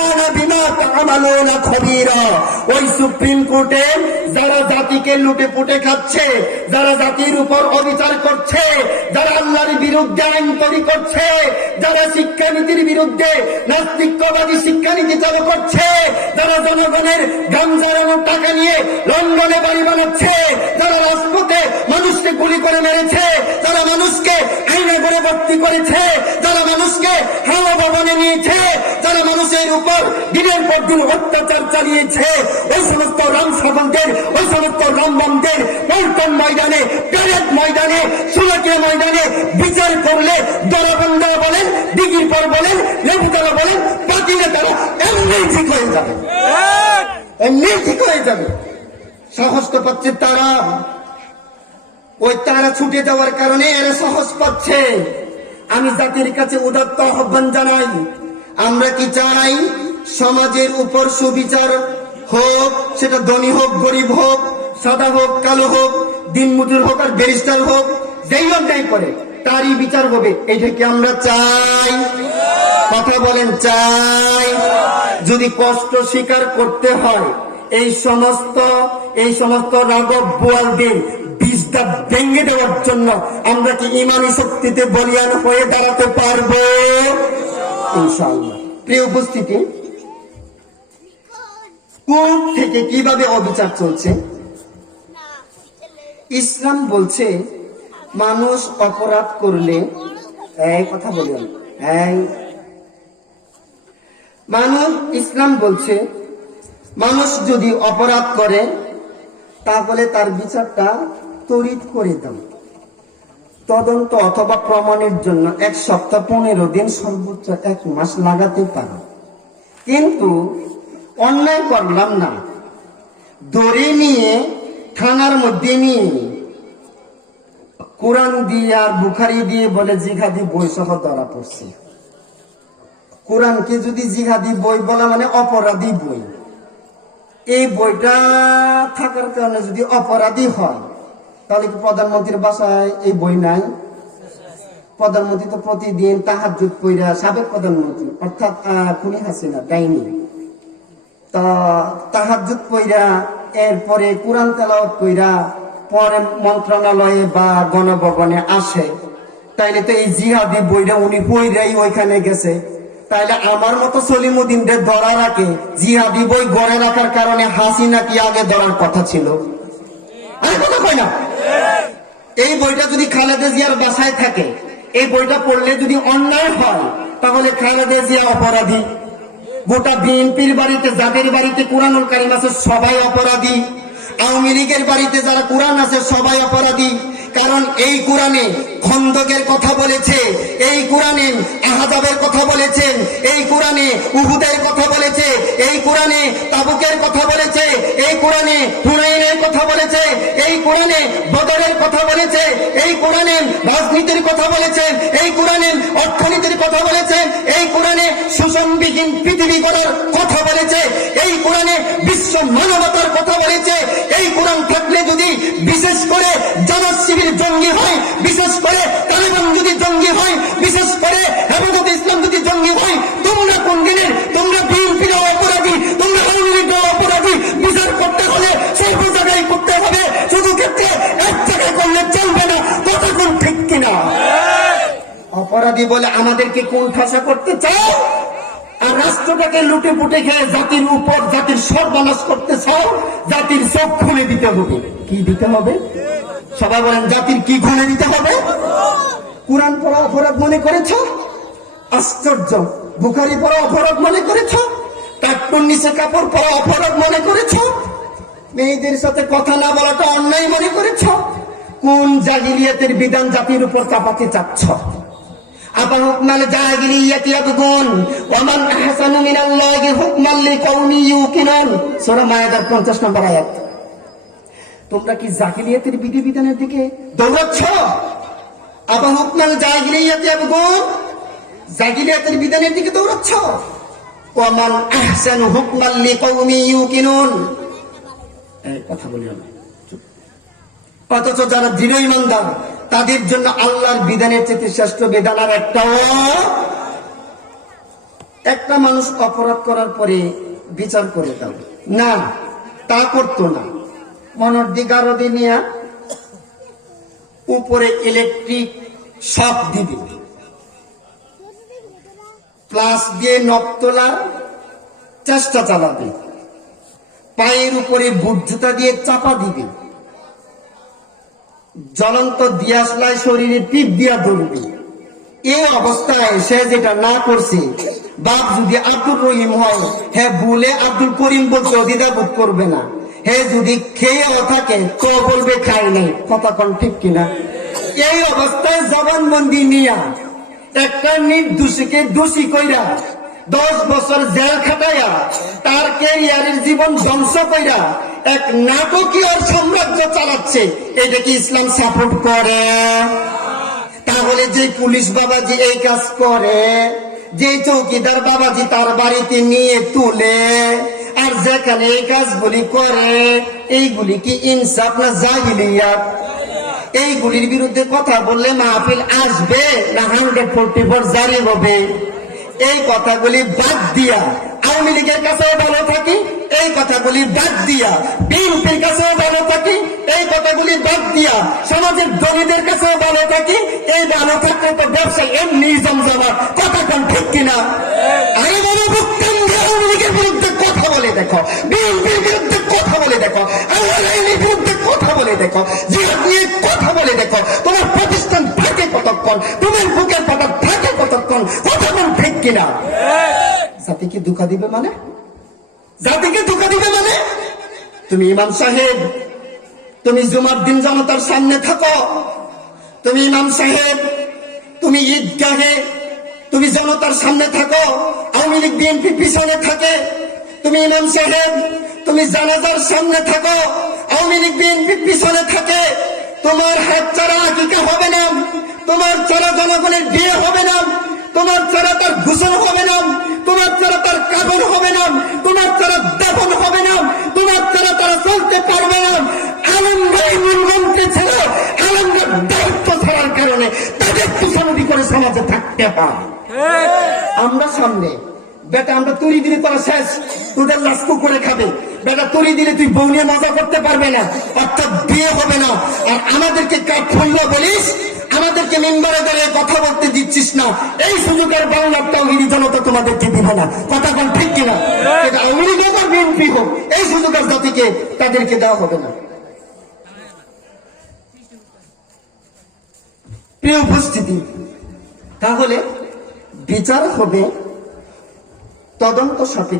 কানা বিমা তা'মালুনা খবীরা। ওই সুপ্রিম কোর্টে যারা জাতিকে লুটে পুটে খাচ্ছে, যারা জাতির উপর অবিচার করছে, যারা আল্লাহর বিরুদ্ধে আইন তৈরি করছে, যারা শিক্ষানীতির বিরুদ্ধে নাস্তিক্যবাদী শিক্ষানীতি চালু করছে, যারা জনগণের গান জ্বালানোর টাকা নিয়ে লন্ডনে বাড়ি বানাচ্ছে, যারা রাজপথে মানুষকে গুলি করে মেরেছে, যারা মানুষকে আইনে করে ভর্তি করেছে, যারা মানুষকে হাওয়া ভবনে নিয়েছে, যারা মানুষের উপর দিনের পর দিন অত্যাচার চালিয়েছে, ওই সমস্ত রামসাগরদের, ওই সমস্ত রামবামদের পল্টন ময়দানে, প্যারেড ময়দানে, সুলাকিয়া ময়দানে বিচার করলে দরাবন্দা বলেন, দিঘির পর বলেন, লেবুতলা বলেন, পাতি নেতারা এমনি ঠিক হয়ে যাবে, এমনি ঠিক হয়ে যাবে। সাহস তো পাচ্ছে তারা, ওই তারা ছুটে যাওয়ার কারণে এরা সাহস পাচ্ছে। আমি জাতির কাছে উদাত্ত আহ্বান জানাই, আমরা কি চাই সমাজের উপর সুবিচার হোক, সেটা ধনী হোক গরিব হোক, সাদা হোক কালো হোক, দিনমজুর হোক আর ব্যারিস্টার হোক, যেই অন্যায় করে তারই বিচার হবে, এটা কি আমরা চাই? কথা বলেন, চাই? যদি কষ্ট স্বীকার করতে হয় এই সমস্ত রাঘব বোয়ালদের বীজটা ভেঙে দেওয়ার জন্য আমরা কি ইমানি শক্তিতে বলিয়ান হয়ে দাঁড়াতে পারবো? ইনশাআল্লাহ। প্রিয় উপস্থিতি, কোর্ট থেকে কিভাবে অবিচার চলছে? ইসলাম বলছে মানুষ অপরাধ করলে, এই কথা বলেন, ইসলাম বলছে মানুষ যদি অপরাধ করে তাহলে তার বিচারটা তড়িৎ করে দাও। তদন্ত অথবা প্রমাণের জন্য 1 সপ্তাহ 15 দিন সর্বোচ্চ 1 মাস লাগাতে পারো। কিন্তু অন্যায় করলাম না, ধরে নিয়ে থানার মধ্যে নিয়ে কোরআন দিয়ে আর বুখারি দিয়ে বলে জিহাদি বই সহ ধরা পড়ছে। কোরআনকে যদি জিহাদি বই বলা মানে অপরাধী বই, এই বইটা থাকার কারণে যদি অপরাধী হয় তাহলে কি প্রধানমন্ত্রীর বাসায় এই বই নাই? প্রধানমন্ত্রী তো প্রতিদিন তাহাজ্জুদ পড়া, সাবেক প্রধানমন্ত্রী অর্থাৎ খুনি হাসিনা ডাইনি, তা তাহাজ্জুদ পড়া এরপরে কোরআন তেলাওয়াত কইরা পরে মন্ত্রণালয়ে বা গণভবনে আসে, তাইলে তো এই জিহাদি বইটা উনি পইরাই ওইখানে গেছে। তাইলে আমার মতো সলিমুদ্দিনদের ধরা রাখে জিহাদি বই গড়ে রাখার কারণে হাসিনা কি আগে ধরার কথা ছিল? কথা কয় না? এই বইটা যদি খালেদা জিয়ার বাসায় থাকে, এই বইটা পড়লে যদি অন্যায় হয় তাহলে খালেদা জিয়া অপরাধী, গোটা বিএনপির বাড়িতে যাদের বাড়িতে কুরআনুল কারীম আছে সবাই অপরাধী, আওয়ামী লীগের বাড়িতে যারা কুরআন আছে সবাই অপরাধী। কারণ এই কোরআনে খন্দকের কথা বলেছে, এই কোরআনে আহজাবের কথা বলেছেন, এই কোরআনে উহুদের কথা বলেছে, এই কোরআনে তাবুকের কথা বলেছে, এই কোরআনে হুনাইনের কথা বলেছে, এই কোরআনে বদরের কথা বলেছে, এই কোরআনে রাজনীতির কথা বলেছেন, এই কোরআনে অর্থনীতির কথা বলেছেন, এই কোরআনে সুসংবিহীন পৃথিবী গড়ার কথা বলেছে, এই কোরআনে বিশ্ব মানবতার কথা বলেছে। এই কোরআন থাকলে যদি বিশেষ করে জামাত শিবির জঙ্গি হয়, বিশেষ করে তালেবান যদি জঙ্গি হয়, বিশেষ করে হেফাজত ইসলাম যদি জঙ্গি হয়, তোমরা কোন দিনের, তোমরা বিএনপির অপরাধী, তোমরা আওয়ামী লীগের অপরাধী। বিচার করতে হলে সর্ব জায়গায় করতে হবে, শুধু ক্ষেত্রে এক জায়গায় করলে চলবে না। কতক্ষণ ঠিক কিনা? অপরাধী বলে আমাদেরকে কোন ঠাসা করতে চাও, আর রাষ্ট্রটাকে লুটে পুটে খেয়ে জাতির উপর জাতির সর্বনাশ করতে চাও। জাতির চোখ খুলে দিতে হবে। কি দিতে হবে? সবাই বলেন, জাতির কি খুলে দিতে হবে? কোরআন পড়া অপরাধ মনে করেছ? আশ্চর্য। বুখারি পড়া অপরাধ মনে করেছ? কার্টুন নিচে কাপড় পরা অপরাধ মনে করেছ? মেয়েদের সাথে কথা না বলাটা অন্যায় মনে করেছ? কোন জাহিলিয়াতের বিধান জাতির উপর চাপাতে চাচ্ছ? আফাহুকমাল জাহিলিয়াতি ইয়াবগুন ওয়া মান আহসানু মিনাল্লাহি হুকমান লিকাউমিন ইউকিনুন। সূরা মায়েদার 50 নম্বর আয়াত। তোমরা কি জাহিলিয়াতের বিধিবিধানের দিকে দৌড়াচ্ছ? আফাহুকমাল জাহিলিয়াতি ইয়াবগুন, জাহিলিয়াতের বিধানের দিকে দৌড়াচ্ছ। ওয়া মান আহসানু হুকমান লিকাউমিন ইউকিনুন। এই কথা বলিও না। অথচ যারা দৃঢ় ঈমানদার তাদের জন্য আল্লাহর বিধানের চেয়ে শ্রেষ্ঠ বিধান আর একটাও একটা মানুষ অপরাধ করার পরে বিচার করে দাও, না তা করতো না। মনের দিগারদি নিয়ে উপরে ইলেকট্রিক শক দিবে, প্লাস দিয়ে নখ তোলার চেষ্টা চালাবে, পায়ের উপরে বুট জুতা দিয়ে চাপা দিবে, জ্বলন্ত দিয়াশলাই শরীরে টিপ দিয়া ধরবে। এই অবস্থায় সে যেটা না করছে, বাপ যদি আব্দুর রহিম হয়, হ্যাঁ ভুলে আব্দুল করিম বলতে দ্বিধাবোধ করবে না। হে যদি খেয়েও থাকে তো বলবে খাই নাই। কথা কোন ঠিক কিনা? এই অবস্থায় জবানবন্দি নিয়া একটা নির্দোষীকে দোষী কইরা 10 বছর জেল খাটাইয়া তার ক্যারিয়ারের জীবন ধ্বংস কইরা এক নাটকীয় সাম্রাজ্য চালাচ্ছে, এটা কি ইসলাম সাপোর্ট করে? তাহলে যে পুলিশ বাবাজি এই কাজ করে, যে চৌকিদার বাবাজি তার বাড়িতে নিয়ে তুলে, আর যেখানে এই কাজগুলি করে, এইগুলি কি ইনসাফ না জাহিলিয়াত? এইগুলির বিরুদ্ধে কথা বললে মাহফিল আসবে না 144 জারি হবে? এই কথাগুলি বাদ দিয়া আওয়ামী লীগের কাছেও ভালো থাকি, এই কথাগুলি বাদ দিয়া বিএনপির কাছেও ভালো থাকি, এই কথাগুলি বাদ দিয়া সমাজের দলীয়দের কাছেও ভালো থাকি। এই ভালো থাকলে তো ব্যবসায় এমনি জমজমা। কথা কোন ঠিক কিনা? আরে বলো বুকটান দিয়ে আওয়ামী লীগের বিরুদ্ধে কথা বলে দেখো, বিএনপির বিরুদ্ধে কথা বলে দেখো, আল্লাহর আইনের বিরুদ্ধে কথা বলে দেখো, জিহাদ নিয়ে কথা বলে দেখো। তোমার প্রতিষ্ঠান থাকে কতক্ষণ, তোমার বুকের পাতা থাকে কতক্ষণ? কথা কোন ঠিক কিনা? জাতিকে ধোঁকা দিবে মানে? জাতিকে ধোঁকা দিবে মানে? তুমি ইমাম সাহেব, তুমি জুমার দিন জনতার সামনে থাকো, তুমি ইমাম সাহেব, তুমি ঈদগাহে, তুমি জনতার সামনে থাকো, আওয়ামী লীগ বিএনপি পিছনে থাকে। তুমি ইমাম সাহেব, তুমি জানাজার সামনে থাকো, আওয়ামী লীগ বিএনপি পিছনে থাকে। তোমার হাত ছাড়া আকিকা হবে না, তোমার ছাড়া জনগণের বিয়ে হবে না, তোমার ছাড়া তার গোসল হবে না, তোমার ছাড়া তার কাফন হবে না, তোমার ছাড়া দাফন হবে না, তোমার ছাড়া তারা চলতে পারবে না। আলমগাই মূলমন্ত্রী ছিল, আলমগার দায়িত্ব ছাড়ার কারণে তাদের পিছনটি করে সমাজে থাকতে হয়। আমরা সামনে বেটা, আমরা তুরি দিলে তোরা শেষ, তোদের লাশ করে খাবে। বেটা তুরি দিলে তুই বউ নিয়ে মজা করতে পারবে না, অর্থাৎ বিয়ে হবে না। আর আমাদেরকে কাঠ খুললো বলিস, আমাদেরকে মেম্বারে দাঁড়িয়ে কথা বলতে দিচ্ছিস না। এই সুযোগের বাংলার তাওহীদি জনতা তোমাদেরকে দিবে না। কথা কোন ঠিক কিনা? এটা আওয়ামী লীগ হোক আর বিএনপি হোক, এই সুযোগের জাতিকে তাদেরকে দেওয়া হবে না। প্রিয় উপস্থিতি, তাহলে বিচার হবে তদন্ত সাপেক্ষে।